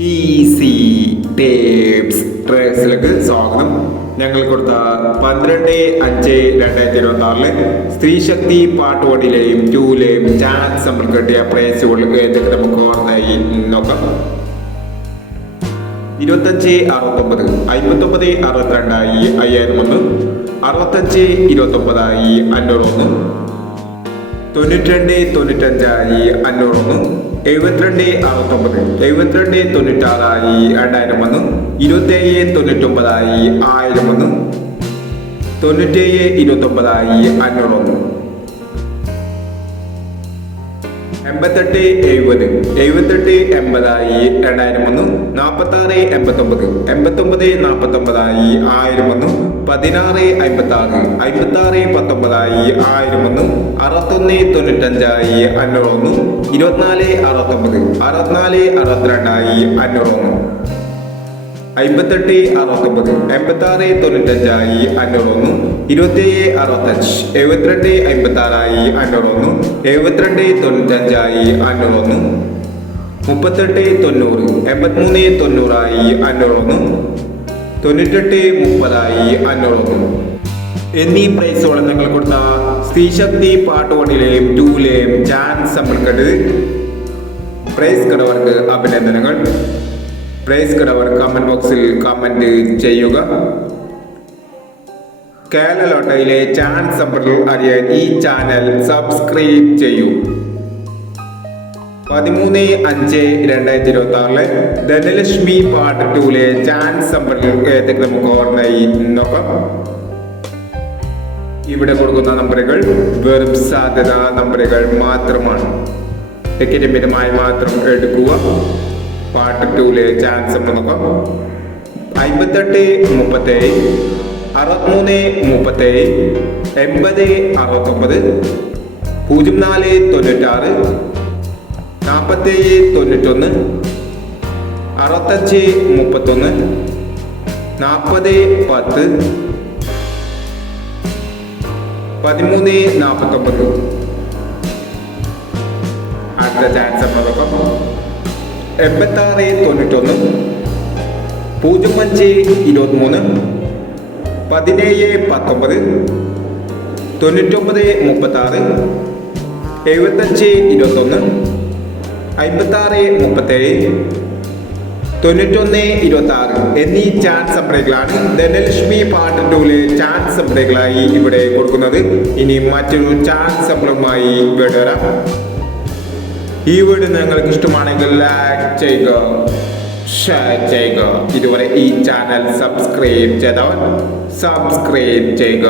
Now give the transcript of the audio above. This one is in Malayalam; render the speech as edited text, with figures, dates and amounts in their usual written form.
ഈസി ടേപ്സ് ട്രേസിലേക്ക് സ്വാഗതം. ഞങ്ങൾ കൊടുത്ത 12/5/2026 സ്ത്രീശക്തി പാട്ടുപടിയിലെയും ടൂലെയും ചാൻസ് നമ്മൾ കിട്ടിയ പ്രൈസുകൾ ഏതൊക്കെ നമുക്ക് ഓർമ്മയായി നോക്കാം. 2569 5962 5001, 6529 501, 9295 501, 7269 7296 2001, 2799 1001, 9729 501, 8870 7880 2001, 4689 8949 1001, 1656 5619 1001, 6195 501, 2469 6462 501, 5869 8695 501, 2765 7256 501, 7295 501, 3890 8390 501, 9830 501 എന്നീ പ്രൈസുകൾ നിങ്ങൾ കൊടുത്ത സ്ത്രീശക്തി പാട്ടുപടിയിലെയും ടൂലെയും ചാൻസ് നമ്മൾക്കത് പ്രൈസ് കടവർക്ക് അഭിനന്ദനങ്ങൾ. പ്രൈസ് കടവർ കമന്റ് ബോക്സിൽ കമന്റ് ചെയ്യുക. കേരള ലോട്ടറിയിലെ ചാൻസ് നമ്പറുകൾ അറിയാൻ ഈ ചാനൽ സബ്സ്ക്രൈബ് ചെയ്യൂ. 13/5/2026 ധനലക്ഷ്മി പാർട്ട് 2 ചാൻസ് നമ്പറുകൾ ഏതൊക്കെ നമുക്ക് ഓർമ്മയായി നോക്കാം. ഇവിടെ കൊടുക്കുന്ന നമ്പറുകൾ വെറും സാധ്യത നമ്പറുകൾ മാത്രമാണ്. ടിക്കറ്റ് മിതമായി മാത്രം എടുക്കുക. പാർട്ട് 2 ചാൻസ് നമ്മൾ നോക്കാം. 58 37 63 37 80 69 04 96 47 91 65 31 40 10 13 49. അടുത്ത ചാൻസ് നമ്മൾ നോക്കാം. 86 91 05 23 17 19 99 36 75 21 56 37 91 26 എന്നീ ചാൻസ് നമ്പറുകളാണ് ധനലക്ഷ്മി പാർട്ട് 2 ചാൻസ് നമ്പറുകളായി ഇവിടെ കൊടുക്കുന്നത്. ഇനി മറ്റൊരു ചാൻസ് നമ്പറുമായി വരാം. ഈ വീഡിയോ നിങ്ങൾക്ക് ഇഷ്ടമാണെങ്കിൽ ലൈക്ക് ചെയ്യുക, ഷെയർ ചെയ്യുക. ഇതുവരെ ഈ ചാനൽ സബ്സ്ക്രൈബ് ചെയ്തവർ സബ്സ്ക്രൈബ് ചെയ്യുക.